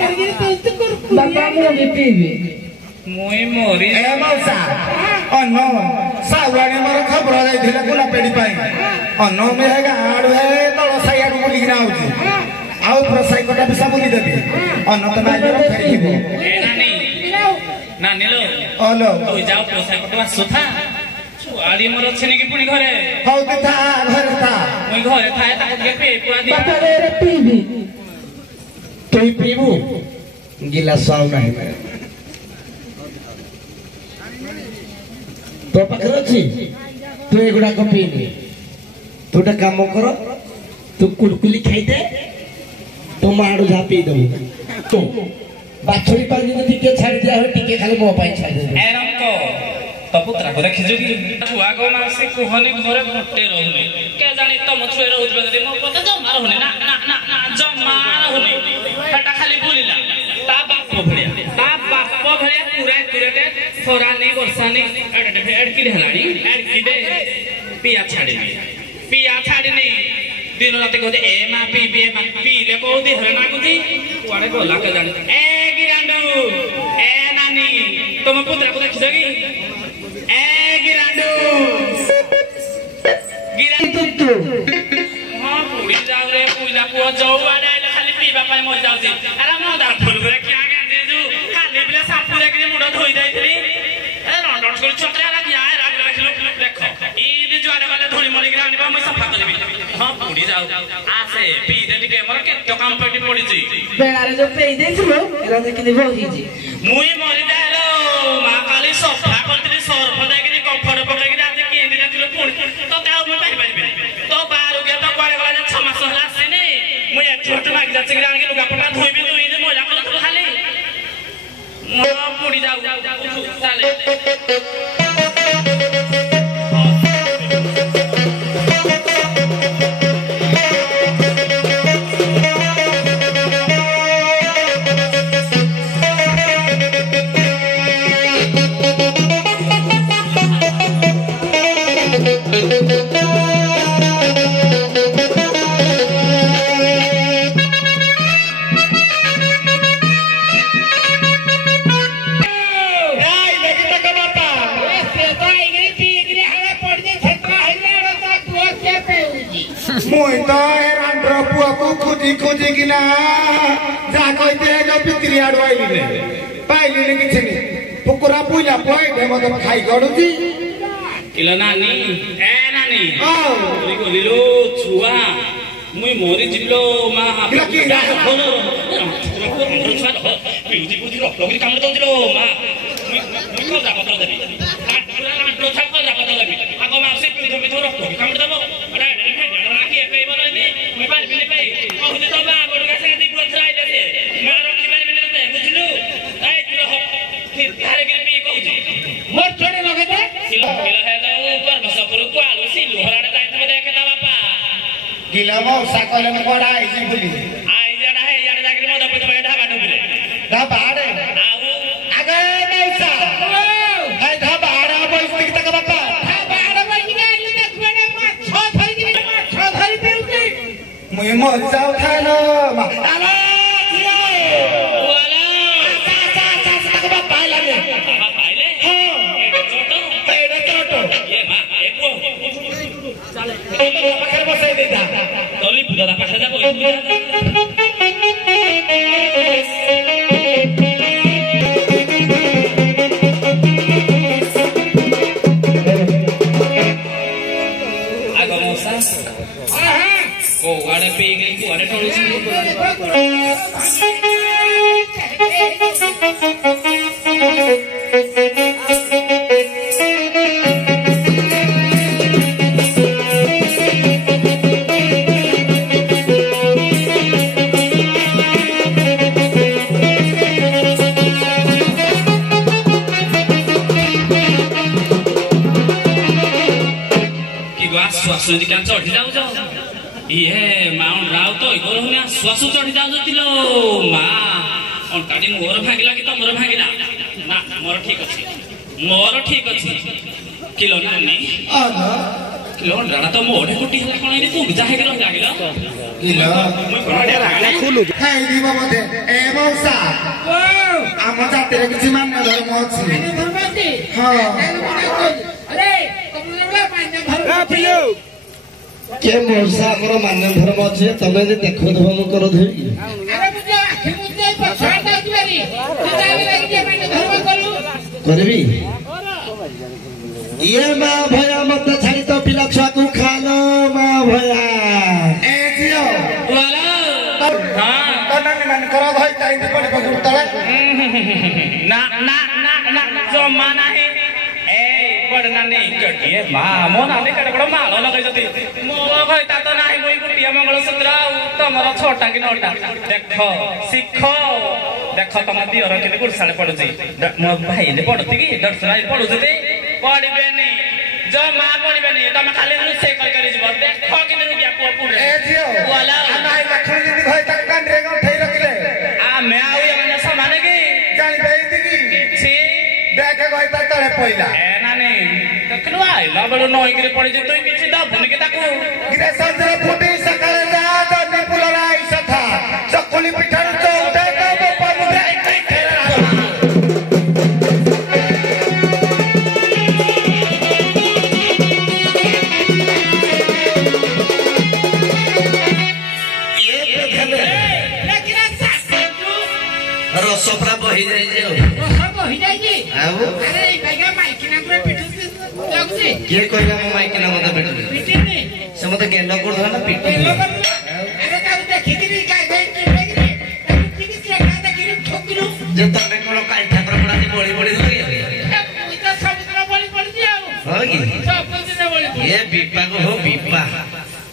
बापा मुझे पीबी मुई मोरी ए मौसा अन्न सावराणी मोर खबर जाइथिला गुला पेडी पाई अन्न मे हेगा आडू हे तळ साई आडू बुली ना आउची आउ प्रसाई कोटा बिसा बुली देबी अन्न त नाइ जरा फेरिबो ए नानी लो ओलो तू जाओ प्रसाई कोटा सुथा छुआड़ी मोर छेनी की पुणी घरे हौ था घरे था मुई घरे थाए ताको के पे पुआ दिया बापा रे पीबी तू पीबू गिलास आउ नाही मे तो पाखर अच्छी तू एगुड़ा को पीनी तू गोटे काम कर तू कुलकुली खाईदे तो माड़ू जा पी दबू तो बाछड़ी पानी ने टिके छाड़ दिया हो टिके खाली मो पाई छाड़ दे एरम को तो पुत्रा को देखि जोगी छुआ को मासे कुहनी घरे घटे रहले के जानी तम छुए रहउतबे दे मो पता जमा रहने ना ना ना ना जमा रहने हटा खाली बोलिला ता बाप भड़िया पूरा पूरा फोरानी वर्षानी एडकी ढलानी एडकी दे पिया छाड़नी दिन रात कहते ए मा पी रे को दे हरना गुजी कुआडे गला के जाने ए गिरांडू ए नानी तुम पुत्रा को देखि जोगी ए गिरांडू तू हां पुड़ी जाऊ रे पुइला पुआ जाऊ आडे खाली पीबा पाई मर जाऊ जी अरे मो दार फुल रे क्या के देजू खाली बिले सापु रे के मुडा धोई जाईतली ए रंडट कर चकरा लागी आए राग रखलो देखो ई भी जुआरे वाले धोली मली ग्रानी बा मैं सफा करबी हां पुड़ी जाऊ आसे पी दे टिके मोर के तो काम पटी पड़ी जी बेगारे जो पे देखलो एला देखि बही जी मुई मरि जालो मा काली सफा करतली सरफ देके कम्फर्ट पकड़े के आज के दिन किलो पुणी तो गाउ में पाई पाई तो बारू के तो कोड़े वाला 6 मास होला सेने मुई एक छोट माग जाचे ग्रान के लुगा पटा धोइबी तो इने मोला कर तो खाली मो पुड़ी जाऊ साले खोजे कि ना जा कहते जो पितरी आडू आइली ने पाइली ने किछ नि पुकुरा पुइला पय दे मत खाई गडुची किलो नानी ए नानी ओ ओरी गोलिलो छुआ मुई मोरी जिलो मा किला की ना खोलो छुआ हो पिउजी बुजी लगी काम तो दिलो मा मुई को जा पता देबी पूरा लाटलो छा को जा पता देबी आगो मासे पिउजी बिथो रखो काम देबो अरे राखी एकै बोलनी मुई बार बिले पाई कहले तो बा बडगा से दी बोल छाई दे मैं रखी बार बिले दे बुझलु आई तू हो फिर धारे के पी कहूजी मोर छोड़े लगे दे किलो है जा ऊपर बसपुर को आलू सिलु हराडे जाइत में देखे ता बापा गिला मौसा कहले न कोडा आइजी बोली आई जड़ा है याडे जाके मो दपे तो ढाबा डुबरे ढाबा आडे आउ आगे मौसा हाय ढाबा आडे बोलती तक बापा ढाबा आडे बोलती आइले देखबे माछ धरि पेउती मुई मर जाऊ खानो आला वाला तक बापा लागे बाबा पाइले हां छोटो एडे छोटो ये मां एको चले तो पाखर बसाई देता तोली पूजा पाखर जा कोई आगो मौसा ओ वाडे पे गई को वाडे टोली श्वास क्या चढ़ी जाऊ ये माउंट राव तो इधर हमें श्वास चढ़ी जाऊ तिलो माँ अंटाड़ी मोर भांगिला कि तमर भांगिला ना मोर ठीक अच्छी किलो नानी କିଲୋ ଅଣ୍ଡାଟା ତ ମୋଠେ ଗୋଟି ହେଲା କଣ ଏଇଠି ତୁ ଯାହା ହେଇକି ରହିଲା କିଲୋ କିଲୋ ଖାଇଯିବ ବୋଧେ ଏ ମଉସା ଆମ ଜାତିରେ କିଛି ମାନ ଧର୍ମ ଅଛି ହଁ କେ ମଉସା ଆମର ମାନ ଧର୍ମ ଅଛି ତମେ ଯଦି ଦେଖୁଥିବ ମୁଁ କର ଧରି କରିବି ଇଏ ମା ଭୟା ମତେ ଛାଡ଼ି ତ ପିଲା ଛୁଆକୁ ଖାଲ ମା ଭୟା ଏ ଝିଅ ଜମା ନାହିଁ ବଡ଼ ନାନୀ ଗୋଟିଏ ମା ମୋ ନାନୀ କେତେ ବଡ଼ ମାଳ ଲଗେଇଛନ୍ତି ମୋ ଘଇତା ତ ନାହିଁ ମୁଇଁ ଗୋଟିଏ ମଙ୍ଗଳସୂତ୍ର ଆଉ ତମର 6ଟା କି 9ଟା ଦେଖ ଶିଖ ଦେଖ ତମ ଦିଅର କେତେ ଗୁଡ଼ସାଳେ ପଡୁଛି ମୋ ଭାଇ ପଡୁଛି କି ଦର୍ଶନ ପଡୁଛନ୍ତି ପଡିବେନି ଜମା ପଡିବେନି ତମେ ଖାଲି ରୋଷେଇ କରି ଯିବ ଦେଖ କେତେ ରୁଗିଆ ପୁଅ ଆମେ ଆଉ ଏମାନେ ସମାନ କି କିଛି ତଳେ ପଇଲା ନାନୀ ଦେଖିଲୁ ଆଇଲା ବେଳୁ ନଈକିରି ପଡିଛି ତୁଇ କିଛି ଦବୁନି କି ତାକୁ ଫୁଟି ସକାଳେ ଯା ଦନି ପୁଲର ଆଇସ ଥା ଚକୁଳି ପିଠାରୁ ଚଉଟା ରସପୁରା ବହି ଯାଇଛି କିଏ କହିଲା ମୋ ମାଇକିନା ମତେ ପିଟୁଛି ସେ ମତେ ଗେଲ କରୁଥିଲା ନା ପିଟୁଛି ଯେ ତମେ କଣ କାଇ ଠାକୁର ପଡାନ୍ତି ବଳି ବଳି ଏ ବିପାକୁ ହଉ ବିପା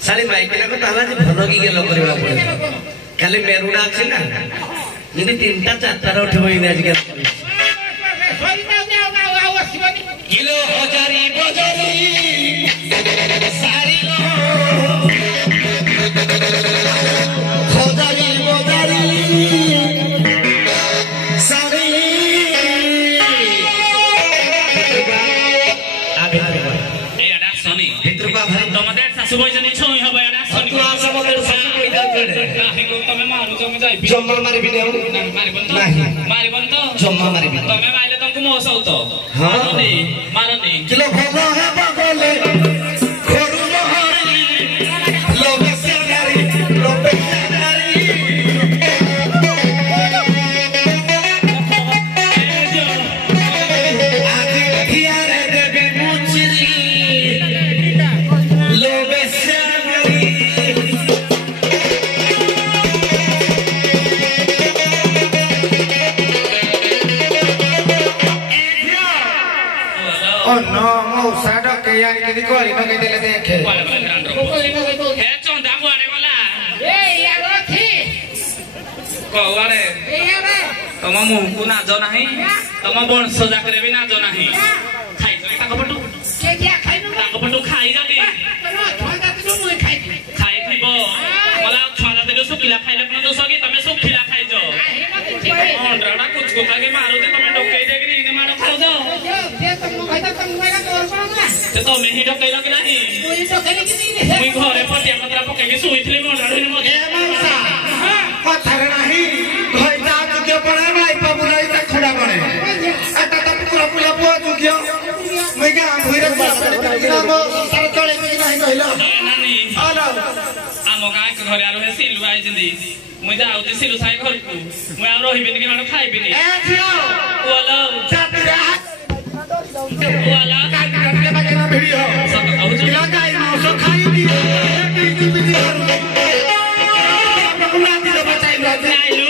ଶାଳି ମାଇକିନାକୁ ତାହେଲେ ଆଜି ଭଲ କି ଗେଲ କରିବାକୁ ପଡିବ ଖାଲି ମେରୁଣା ଅଛି ନା ଯଦି 3ଟା 4ଟାରେ ଉଠିବ ଆଜିକାଲି କିଲୋ ହଜାରି ବଜାରି ସାରି ହଜାରି ବଜାରି ସାରି ଭିତରକୁ ଭାଇ ତମେ ଶାଶୁ ବଇଛନ୍ତି ଛୁଇଁ ହବ ଏଇଟା ତୁ ଆସ ମତେ ଶାଶୁ କହିଦା ତମେ ମାରୁଛ ମୁଁ ଯାଇ ଜମା ମାରିବିନି ଆଉ ମାରିବନି ତ ଜମା ମାରିବିନି ତମେ ମାରିଲେ ତମକୁ ମୋ ସଉତ ମାରନି କିଲୋ ଭଲ ହେବ ଗଲେ ଘରୁ ମହରି ଲୋଭେ ସେନାରୀ ଲୋଭେ ସେନାରୀ ଆଜି ଠିଆରେ ଦେବି ମୁଚିରି ଲୋଭେ ସେନାରୀ no, mousa ढके यानी कि कोली ढके देले देखे हे चंदा कुआडे गला कौआडे तम मुहकु नाज नाही तम वंश जाकरे भी नाज नाही खाइछ ताको पटु खाइ जाबी खाइ खइबो मला छाला देले सुखिला खाइले पण दोस कि तमे सुखिला खाइजो अंडराडा कुछ को के मारुते तमे ढके देकरी ने मारो खाउजो ते तो मेही ढके लगे नाही मुई घरे पटिया पत्रा पके सुइथले मंडराडे मो ए मौसा पत्थर नाही घइता जुके पड़े नाही पबुलाई त खडा पड़े अटा त पुरा पुला पुआ जुकियो मैं के भइरे मो सार चले कि नाही कहिलो नानी आलो आम गाय के घरे आरो हे सिलु आइ जिंदी मुई जाउती सिलु साई घर को मुई आ रहिबिनी कि मानो खाइबिनी ए जियो ओलो चातरा ओला काटे बाके भिडियो सब कहू किला गाय मांस खाई दिए पीती पीती पकुना दिलो बचाई लो आइलु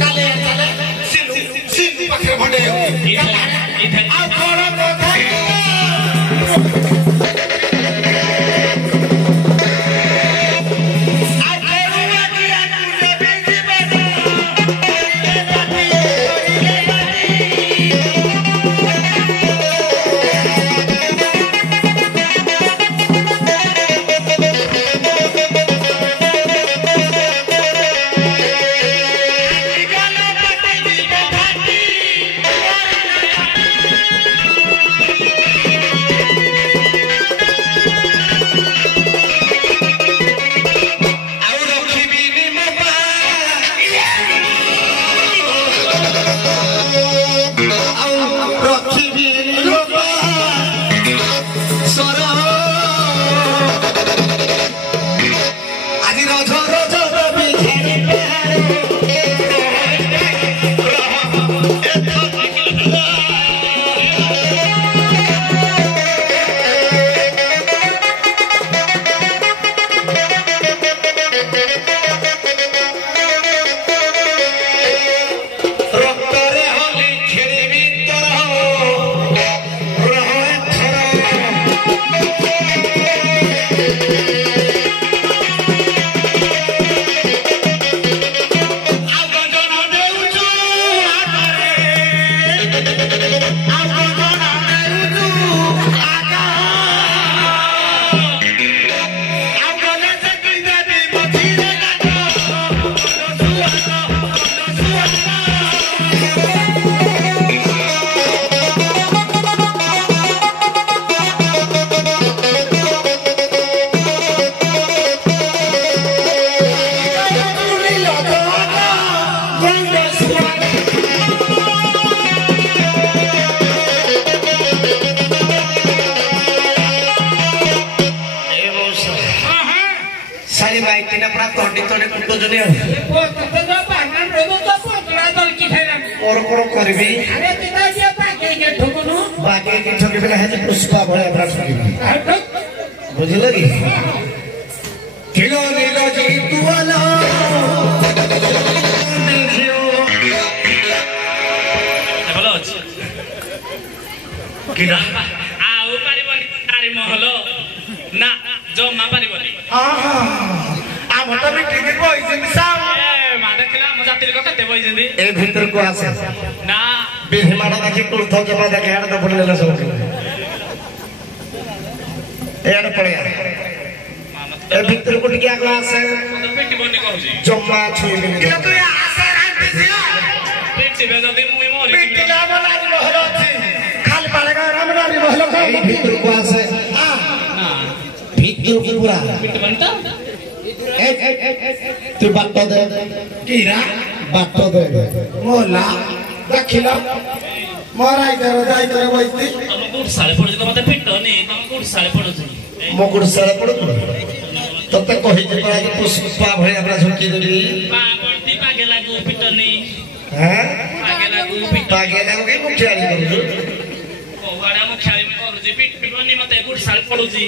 चले चले ମାଇକିନା ପୁରା ତଣ୍ଡି ତଣ୍ଡି କୁଟୁଛନ୍ତି ଆଉ ପୋତରା ତ ପାଗଳ ରୋଗ ତ ପୋତରା ତଳକି ଖାଇଲାଣି କଣ କରିବି ଆରେ ପିତା ଯିଏ ପାଗେଇକି ଠକୁନୁ ବାଗେଇକି ଠକିବି ନା ହେଜି ପୁଷ୍ପା ଭଳିଆ ପୁରା ଠକିବି ବୁଝିଲ କି କିଲୋ ନିଲୋ ଜିତୁଆଲା ଭଲ ଅଛି କିଲୋ ଆଉ ପାରିବନି ତାରି ମହଲ ନା ଜମା ପାରିବନି ଆମ ତ ମିଟିଂ ବଇଛନ୍ତି ସାଉ ମା ଦେଖିଲା ଆମ ଜାତିର କେତେ ବଇଛନ୍ତି ଏ ଭିତରକୁ ଆସେ ନା ବିହିମାଡ଼ ଦେଖି କୁର୍ଥ ଜମା ଦେଖେ ଆଡେ ତ ପଡ଼ିଲେ ସବୁ ଏଆଡେ ପଳେଇଆ ଏ ଭିତରକୁ ଟିକେ ଆଗ ଆସେ ପିଟିବନି କହୁଛି ଜମା ଛୁଇଁବିନି ପିଟିବେ ଯଦି ମୁଁ ମରି ଏଇ ଭିତରକୁ ଆସେ ଭିତରକୁ ପୁରା ପିଟିବନି ତ ତୁ ବାଟ ଦେ କିରା ବାଟ ଦେ ମୋଲା ଦେଖିଲ ମୋର ଆଇତାର ଦାଇତାର ବଇତି ତମ କୋଉଠି ସାଳେ ପଡୁଛି ତ ମତେ ପିଟନି ତମ କୋଉଠି ସାଳେ ପଡୁଛି ମୋ ଗୁଡସାଳେ ପଡୁଛୁ ତତେ କହିଛି ପରା କି ପୁଷ୍ପା ଭଳିଆ ପୁରା ଝୁଙ୍କି ଦେବି ପା ପଡତି ପାଗେ ଲାଗୁ ପିଟନି ହଁ ପାଗେ ଲାଗୁ ପିଟ ପାଗେ ଲାଗୁ କି ମୁଖିଆଳି କରୁଛୁ କୋଉଆଡେ ମୁଁ ଖେଳି କରୁଛି ପିଟିବନି ମତେ କୋଉଠି ସାଳେ ପଡୁଛି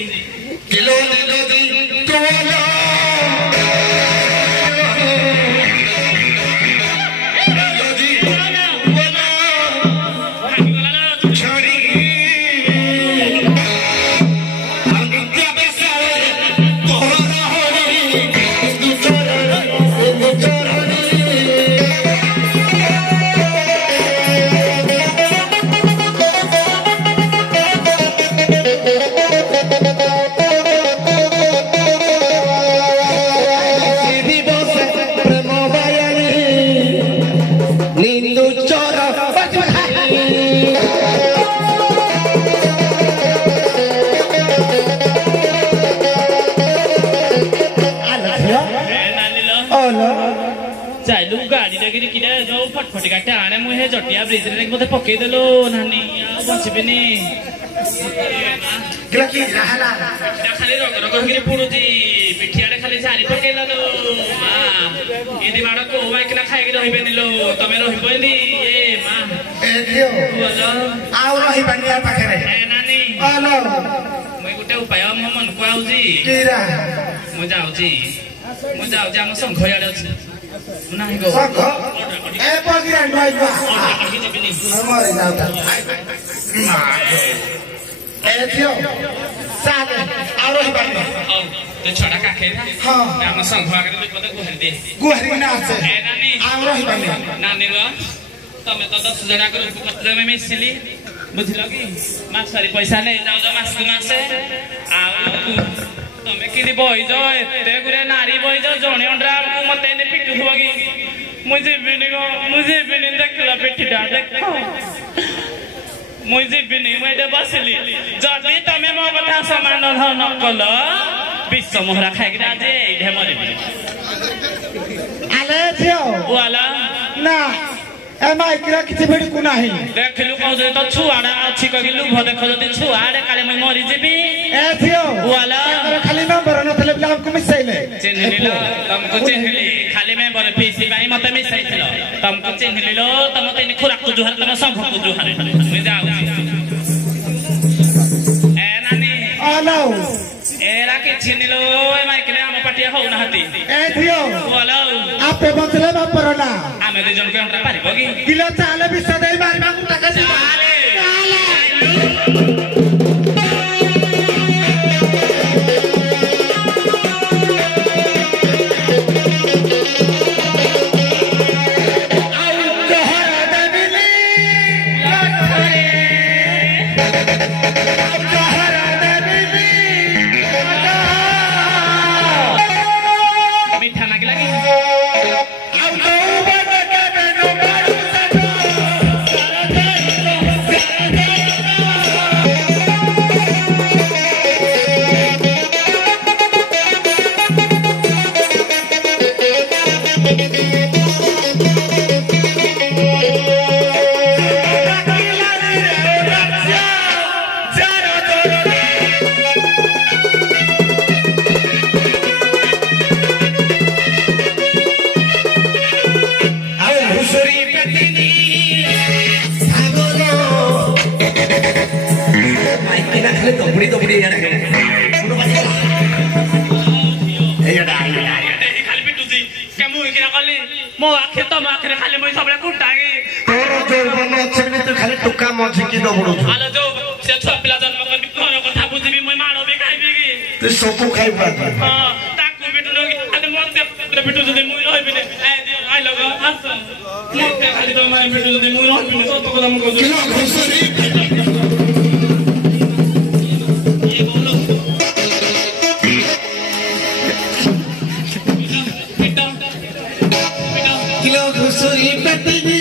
କିଲୋ ନିଲୋ ଜିତୁଆଲା ଚାଇଲୁ ଗାଡି ଲାଗିରି କିରେ ଯୋଉ ଫଟଫଟି କାଟେ ଆଣେ ମୁଁ ହେ ଜଟିଆ ବ୍ରିଜ ରେ ମତେ ପକେଇଦେଲୁ ନାନୀ ଆଉ ବଞ୍ଚିବିନି ଖାଲି ରଗ ରଗ ହେଇକିରି ପଡୁଛି ପିଠିଆଡେ ଖାଲି ଝାରି ପକେଇଦେଲୁ ମା ଏଦି ମାଡ କୋଉ ମାଇକିନା ଖାଇକି ରହିବେନି ଲୋ ତମେ ରହିବନି ଏ ମା ଆଉ ରହିବାନି ଆ ପାଖରେ ଏ ନାନୀ ମୁଇଁ ଗୋଟେ ଉପାୟ ମୋ ମନକୁ ଆଉଛି ମୁଁ ଯାଉଛି ଆମ ସଂଘ ଇଆଡେ ଅଛି ନାହିଁ ଗୋ ଯିବିନି ହଉ ତୁ ଛଡା କାଖେଇଥା ଆମ ସଂଘ ଆଗରେ ବିପଦ ଗୁହାରି ଦେ ନାନୀ ର ତମେ ତ 10 ଜଣ ଆମେ ମିଶିଲି ବୁଝିଲ କି ମାସରେ ପଇସା ନେଇ ଯାଉଛ ମାସକୁ ମାସେ ଆଉ ତମେ କିନ୍ତି ବଇଛ ଏତେ ଗୁରେ ନାରୀ ବଇଛ ଜଣେ ଅଣ୍ଡା ମତେ ଏନେ ପିଟୁଥିବ କି ମୁଁ ଯିବିନି ଦେଖିଲ ପିଠିଟା ଦେଖ ମୁଁ ଯିବିନି ମୁଁ ଏଠି ବସିଲି ଯଦି ତମେ ମୋ କଥା ସମାଧାନ ନ କଲ ବିଷ ମୋହରା ଖାଇକି ଆଜି ଏଇଠି ମରିବି ନା ଏ ମାଇକିରା କିଛି ଭିଡକୁ ନାହିଁ ଦେଖିଲୁ କହୁଛୁ ତ ଛୁଆଟା ଅଛି କହିକି ଲୁଭ ଦେଖ ଯଦି ଛୁଆଡେ କାଳେ ମୁଁ ମରିଯିବି ଖାଲି ନମ୍ବର ନଥିଲେ ପିଲା ଆମକୁ ମିଶାଇଲେ ଚିହ୍ନିଲ ତମକୁ ଚିହ୍ନିଲି ଖାଲି ମେମ୍ବର ଫିସି ପାଇଁ ମତେ ମିଶାଇଥିଲ ତମକୁ ଚିହ୍ନିଲ ତମ ତିନି ଖୁରାକୁ ଜୁହାର ତମ ସଂଘକୁ ଜୁହାର ମୁଁ ଯାଉଛି ଏ ନାନୀ ଏରା କିଛି ନିଲ ଏ ମାଇକିରେ ଆମ ପାଟିଆ ହଉନାହାନ୍ତି ଆପେ ବଞ୍ଚିଲେ ବାପର ନା ଆମେ 2 ଜଣ କେଉଁଟା ପାରିବ କି କିଲୋ ଚାଲେ ବିଷ ଦେଇ ମାରିବାକୁ ମିଠା ନାଗିଲା କି ଦବୁଡ଼ି ଦବୁଡ଼ି ଏଇଆଡ଼େ ଏଇଆଡ଼େ ଖାଲି ପିଟୁଛି କେମୁ ହେଇକିନା କଲି ମୋ ଆଖି ତମ ଆଖିରେ ଖାଲି ମୁଇଁ ସବୁବେଳେ କୁଟାକି ତୋର ଯୌବନ ଅଛି ବୋଲି ତୁ ଖାଲି ଟୋକା ମଝିକି ଦବୁଡୁଛୁ ଆଲୋ ଯୋଉ ସେ ଛୁଆ ପିଲା ଜନ୍ମ କରିବି ଘର କଥା ବୁଝିବି ମୁଇଁ ମାଡ଼ ବି ଖାଇବି କି ତୁ ସବୁ ଖାଇପାରୁ ହଁ ତାକୁ ପିଟୁନ କି ଖାଲି ମତେ ପିଟୁଛନ୍ତି ମୁଇଁ ରହିବିନି ଆଇ ଲଗ ଆସ ମତେ ଖାଲି ତମ ମାଇ ପିଟୁଛନ୍ତି ମୁଇଁ ରହିବିନି ସତ କଥା ମୁଁ କହୁଛି किलो घुसुरी पेटगी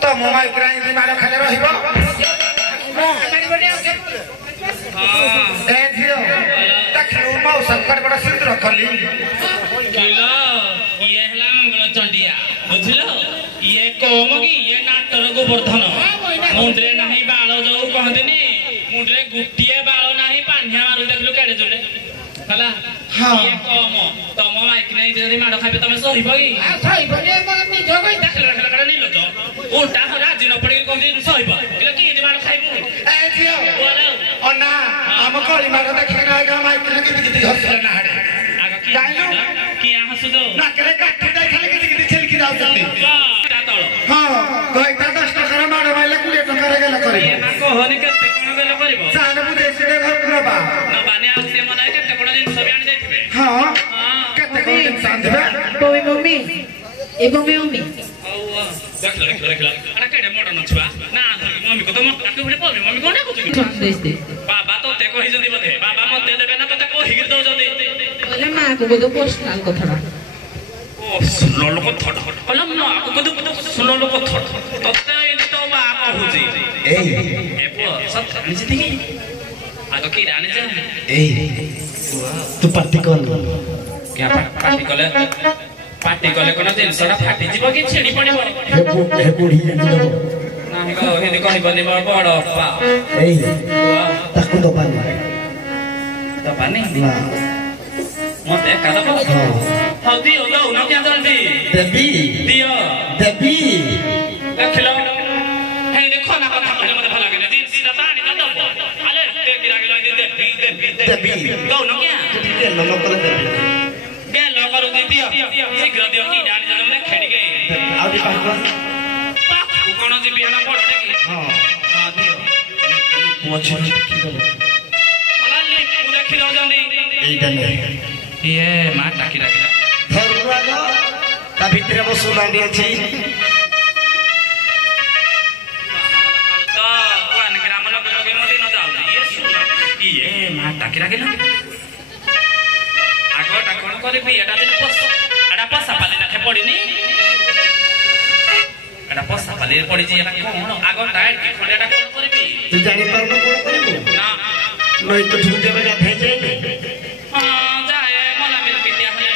तो मोबाइल किरानी से मारो खाले रहिब ए झियो तखनु मौ संकट बड़ सिंदूर कली किलो ये हला मंगल चंडिया बुझलो ये कोम की ये नाटर गोवर्धन मुंडरे नाही बाळ जो कहंदिनी मुंडरे गुटिए बाळ नाही पान्या मारु देखलु केडे जोडे हला हां ये कोम तम माइक नाही जदी माडो खाबे तमे सहिब की आ सहिब ने मने जोगई देखलो देखलो नी लो उल्टा राजी न पड़ी कहंदी सहिब किलो की दी माडो खाइबु ए झियो बोलो अन्ना हम कली मारो देखि ना गा माइक ने किति हसले ना हाडे आगा की जाइलो की हसु दो ना करे काटी दे खाली किति छेलकी जाउछती ता तळ हां कइता 10 टका मारो माइले 20 टका रे गेला करी ये ना कहनी केते कोन गेला करबो साने बु देशे घर पुरबा ना बाने आसे मनाय केते कोन दिन सब आनी देथिबे हां हां केते कोन दिन सांधबे मम्मी ए मम्मी देखला अरे केडे मोटो नछुआ ना मम्मी को तो काटू बडे पबे मम्मी कोन डाकुछु बाबा तो ते कहि जंदी बधे बाबा मते देबे ना तो ते कहि गिर दउ जंदी बोले मां को तो पर्सनल कथड़ा ओ सुनो लोक थड बोला मां को तो सुनो लोक थड तते इन तो बा कहूची ए पो सब निजे देखी आगो की रानी जा ए तू पार्टी कर क्या पार्टी कले कोन जिनसडा फाटी जीव कि छेड़ी पड़िबो हे बुढ़ी जानी दबो नाही गो हेदी कहबनी बड़ अप्पा ए ताकू दबानी तो पानी ना मते कादा पो हां हां दियो दो न क्या जल्दी देबी दियो देबी देखलो हे देखो ना कथा कहले मते भला गेले दिन सीधा तानी न दबो अरे ते गिरा गेलो देबी दो न क्या ठीक है लो कर देबी गेल करू दियो शीघ्र दियो की डाल जन में खेड़ गए आउडी पाको कोन जी बिहाना पड़ देखी हां हां दियो मोछ की दबो मला ले तू देखि दो जल्दी एटा ने ये मां टाकी राखिला धरुआग ता भितरे मो सुनाडी अछि तो वन ग्राम लोग मदी न जाऊ ये सुन ये मां टाकी राखिला आगोटा कोन करबी एटा दिन पसा पाली नाखे पड़िनी एटा पसा पाली पड़ी जे एटा कोन आगो टाइट की खंडेटा कोन करबी तू जानि परनो कोन करिबो ना नई तो ठुक देबे गाधै जाय हां जाए मला मिल कितिया हले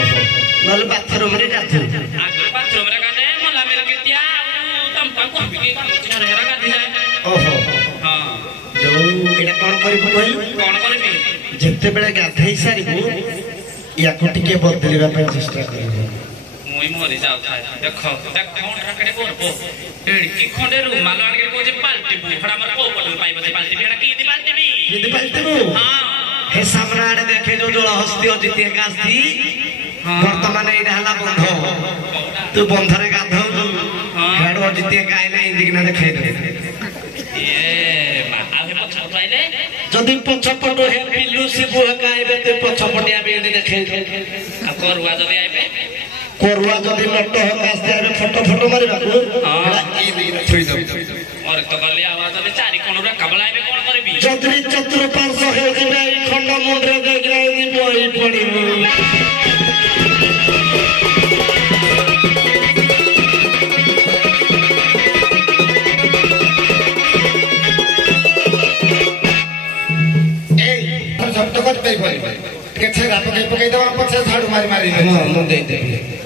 ओहो नल बाथरूम रे गाधै आगो बाथरूम रे गाधे मला मिल कितिया तम को हबी के चिना रे गाधि जाए ओहो हां जो एटा कोन करिबो कहलु कोन करबी जेते बेले गाधै सारिबो या को टिके बदलिबा पे चेष्टा करिबो मुई मरी जाउ थाए देखो देख कोन राकड़े करबो एडी की खंडे रुमाल आन के कोजे पाल्टी बुई खड़ा हमर को पटल पाइबो से पाल्टी बेना की दी पाल्टी भी यदि पाल्टीबो हां हे सामने आड़े देखे जो जो हस्ती अजित कास्ती वर्तमान एटा हला बंध तू बंधरे गाधौ गाडो अजित काई नै इंदिकना देखाइ दे ये आवे पछ पाइले जदि पछपटो हे पिलु से बुह काइबे ते पछपटिया बे देखे आ करवा जदि आइबे ପରୁଆ ଯଦି ମଟ ହକା ଆସ୍ତେ ଆମେ ଫଟୋ ମାରିବାକୁ ମୋର ତ ଗଲି ଆବାଜ ଯଦି ଚାରି କୋଣରୁ କାବଲା ଏବେ କଣ କରିବି ଯଦି ଚତୁଃପାର୍ଶ୍ୱ ହେଇଯିବେ ଏଇ ଖଣ୍ଡ ମୁଣ୍ଡରେ ଦେଇକିନା ଏମିତି ବହି ପଡିବ ଶବ୍ଦ କରିପାରିବ ଟିକେ ଛେରା ପକେଇ ଦେବା ପଛରେ ଝାଡୁ ମାରି ମୁଁ ଦେଇଦେବି